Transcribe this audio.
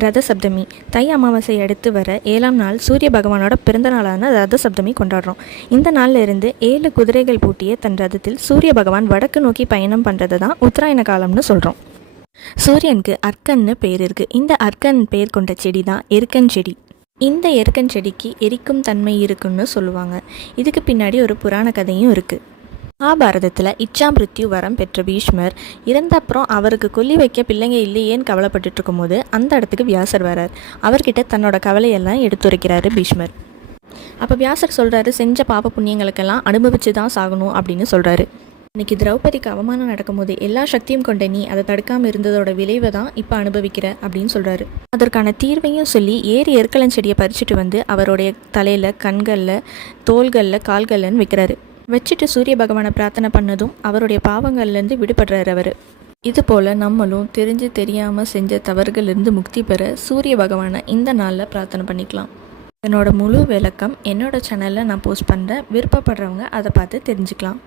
ரத சப்தமி தை அமாவாசை அடுத்து வர 7ஆம் நாள் சூரிய பகவானோட பிறந்த நாளான ரத சப்தமி கொண்டாடுறோம். இந்த நாளில் இருந்து 7 குதிரைகள் பூட்டிய தன் ரதத்தில் சூரிய பகவான் வடக்கு நோக்கி பயணம் பண்ணுறது தான் உத்தராயண காலம்னு சொல்கிறோம். சூரியனுக்கு அர்க்கன்னு பேர் இருக்குது. இந்த அர்க்கன் பேர் கொண்ட செடி தான் எருக்கன் செடி. இந்த எருக்கன் செடிக்கு எரிக்கும் தன்மை இருக்குன்னு சொல்லுவாங்க. இதுக்கு பின்னாடி ஒரு புராண கதையும் இருக்குது. மகாபாரதத்தில் இச்சாமிருத்யு வரம் பெற்ற பீஷ்மர் இறந்த அப்புறம் அவருக்கு கொல்லி வைக்க பிள்ளைங்க இல்லையேன்னு கவலைப்பட்டு இருக்கும்போது அந்த இடத்துக்கு வியாசர் வரார். அவர்கிட்ட தன்னோட கவலையெல்லாம் எடுத்துரைக்கிறாரு பீஷ்மர். அப்போ வியாசர் சொல்கிறாரு, செஞ்ச பாப புண்ணியங்களுக்கெல்லாம் அனுபவிச்சு தான் சாகணும் அப்படின்னு சொல்கிறாரு. இன்னைக்கு திரௌபதிக்கு அவமானம் நடக்கும்போது எல்லா சக்தியும் கொண்ட நீ அதை தடுக்காமல் இருந்ததோட விளைவை தான் இப்போ அனுபவிக்கிற அப்படின்னு சொல்கிறாரு. அதற்கான தீர்வையும் சொல்லி ஏறி எருக்கலன் செடியை பறிச்சுட்டு வந்து அவருடைய தலையில், கண்களில், தோள்களில், கால்கள்லன்னு வைக்கிறாரு. வச்சுட்டு சூரிய பகவானை பிரார்த்தனை பண்ணதும் அவருடைய பாவங்கள்லேருந்து விடுபடுறார் அவர். இது போல் நம்மளும் தெரிஞ்சு தெரியாமல் செஞ்ச தவறுகள்லேருந்து முக்தி பெற சூரிய பகவானை இந்த நாளில் பிரார்த்தனை பண்ணிக்கலாம். என்னோட முழு விளக்கம் என்னோட சேனலில் நான் போஸ்ட் பண்ணுறேன். விருப்பப்படுறவங்க அதை பார்த்து தெரிஞ்சுக்கலாம்.